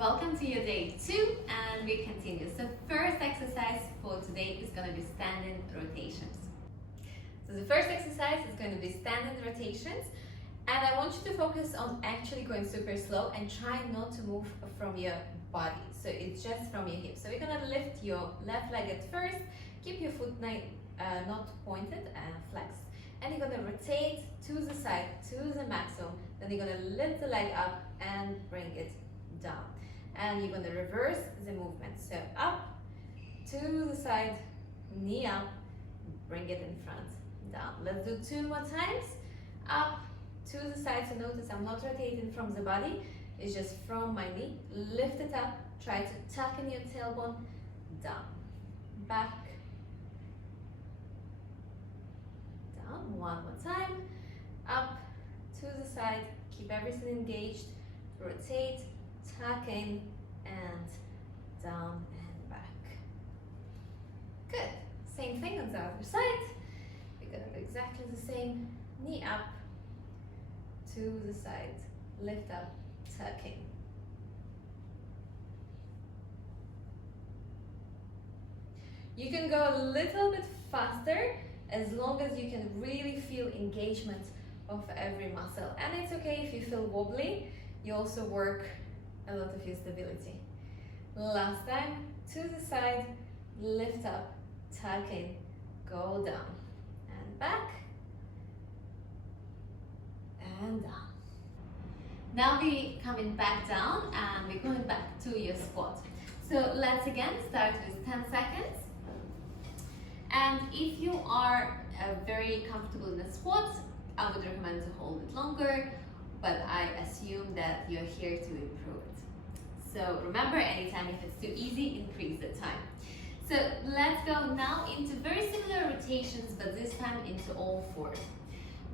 Welcome to your day 2 and we continue. So first exercise for today is going to be standing rotations. So the first exercise is going to be standing rotations, and I want you to focus on actually going super slow and try not to move from your body. So it's just from your hips. So we're going to lift your left leg at first, keep your foot not pointed and flexed. And you're going to rotate to the side, to the maximum. Then you're going to lift the leg up and bring it down. And you're going to reverse the movement. So up, to the side, knee up, bring it in front, down. Let's do 2 more times. Up, to the side. So notice I'm not rotating from the body. It's just from my knee. Lift it up. Try to tuck in your tailbone. Down. Back. Down. 1 more time. Up, to the side. Keep everything engaged. Rotate. Tuck in and down and back. Good. Same thing on the other side. We're going to do exactly the same. Knee up, to the side, lift up, tuck in. You can go a little bit faster as long as you can really feel engagement of every muscle. And it's okay if you feel wobbly. You also work a lot of your stability. Last time, to the side, lift up, tuck in, go down, and back, and down. Now we're coming back down and we're going back to your squat. So let's again start with 10 seconds. And if you are very comfortable in the squat, I would recommend to hold it longer, but I assume that you're here to improve it. So remember, anytime if it's too easy, increase the time. So let's go now into very similar rotations, but this time into all fours.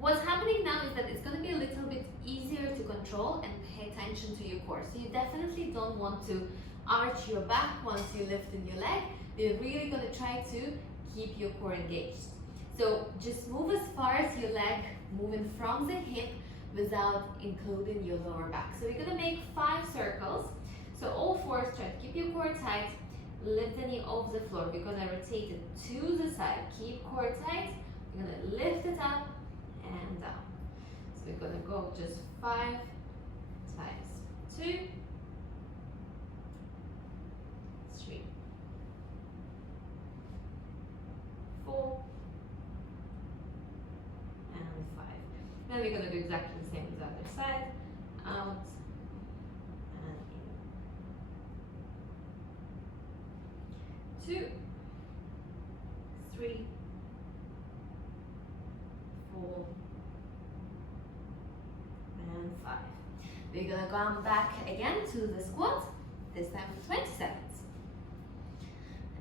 What's happening now is that it's going to be a little bit easier to control and pay attention to your core. So you definitely don't want to arch your back once you lift in your leg. You're really going to try to keep your core engaged. So just move as far as your leg moving from the hip without including your lower back. So we're going to make 5 circles. So all fours, try to keep your core tight, lift the knee off the floor. We're going to rotate it to the side, keep core tight. We're going to lift it up and down. So we're going to go just 5 times. 2, 3, 4, and 5. Then we're going to do exactly the same as the other side. Out. 2, 3, 4, and 5. We're gonna come back again to the squat, this time for 20 seconds.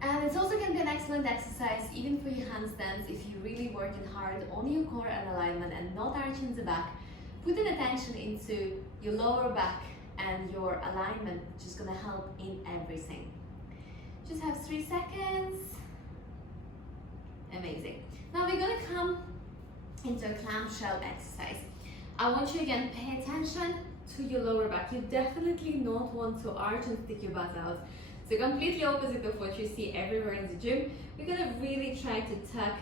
And it's also gonna be an excellent exercise even for your handstands if you're really working hard on your core and alignment and not arching the back, putting attention into your lower back and your alignment, which is gonna help in everything. Just have 3 seconds. Amazing. Now we're gonna come into a clamshell exercise. I want you again, pay attention to your lower back. You definitely not want to arch and stick your butt out. So completely opposite of what you see everywhere in the gym. We're gonna really try to tuck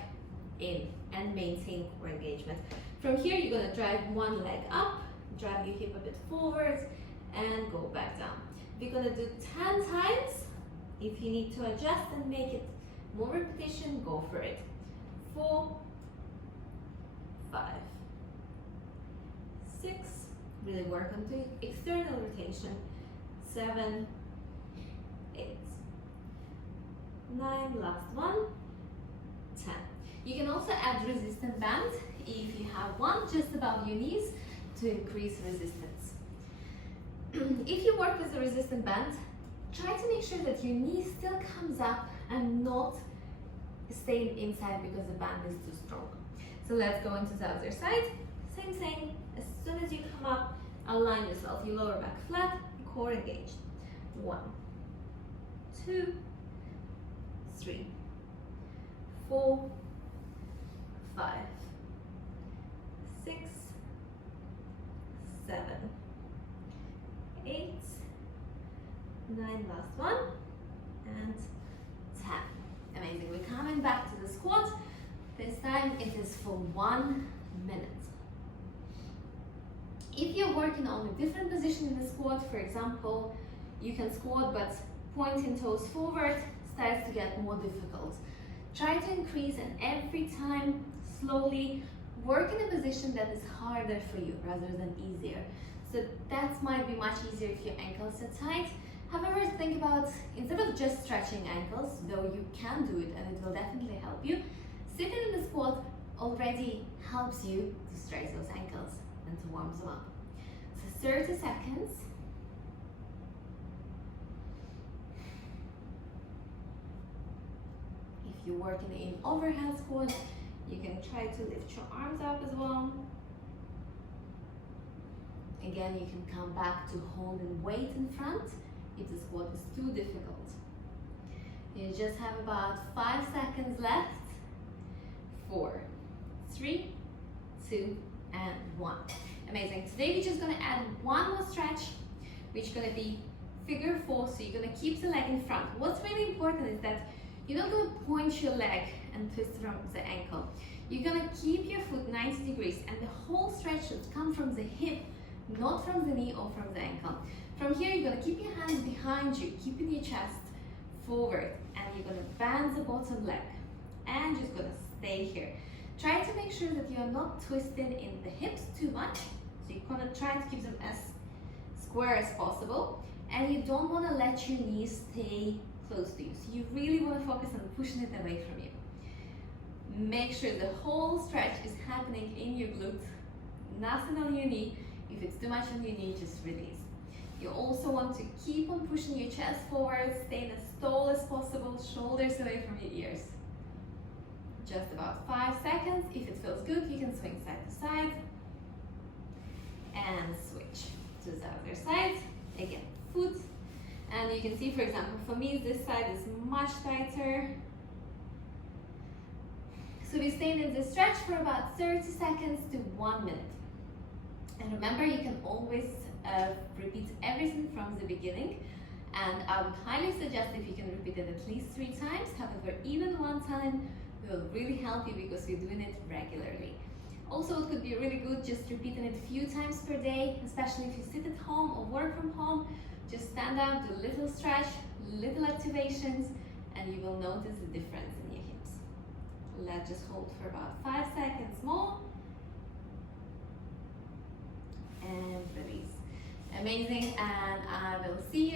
in and maintain core engagement. From here, you're gonna drive one leg up, drive your hip a bit forward, and go back down. We're gonna do 10 times. If you need to adjust and make it more repetition, go for it. 4, 5, 6, really work on the external rotation. 7, 8, 9, last one, 10. You can also add resistance band if you have one just above your knees to increase resistance. If you work with the resistance band, try to make sure that your knee still comes up and not staying inside because the band is too strong. So let's go into the other side. Same thing. As soon as you come up, align yourself. Your lower back flat, core engaged. 1, 2, 3, 4, 5, 6, 7, 8, 9, last one, and 10. Amazing. We're coming back to the squat. This time it is for 1 minute. If you're working on a different position in the squat, for example, you can squat but pointing toes forward starts to get more difficult. Try to increase, and every time slowly work in a position that is harder for you rather than easier. So that might be much easier if your ankles are tight. However, think about, instead of just stretching ankles, though you can do it and it will definitely help you, sitting in the squat already helps you to stretch those ankles and to warm them up. So 30 seconds. If you're working in overhead squat, you can try to lift your arms up as well. Again, you can come back to holding weight in front if the squat is too difficult. You just have about 5 seconds left. 4, 3, 2, and 1. Amazing. Today we're just going to add one more stretch, which is going to be figure 4. So you're going to keep the leg in front. What's really important is that you're not going to point your leg and twist from the ankle. You're going to keep your foot 90 degrees, and the whole stretch should come from the hip, not from the knee or from the ankle. From here, you're going to keep your hands behind you, keeping your chest forward, and you're going to bend the bottom leg, and just going to stay here. Try to make sure that you're not twisting in the hips too much. So you're going to try to keep them as square as possible, and you don't want to let your knees stay close to you. So you really want to focus on pushing it away from you. Make sure the whole stretch is happening in your glute, nothing on your knee. If it's too much on your knee, just release. You also want to keep on pushing your chest forward, staying as tall as possible, shoulders away from your ears. Just about 5 seconds. If it feels good, you can swing side to side and switch to the other side. Again, foot. And you can see, for example, for me, this side is much tighter. So we're staying in this stretch for about 30 seconds to 1 minute. And remember, you can always repeat everything from the beginning. And I would highly suggest if you can repeat it at least 3 times. However, even 1 time will really help you because we're doing it regularly. Also, it could be really good just repeating it a few times per day, especially if you sit at home or work from home. Just stand up, do a little stretch, little activations, and you will notice the difference in your hips. Let's just hold for about 5 seconds more. And release. Amazing, and I will see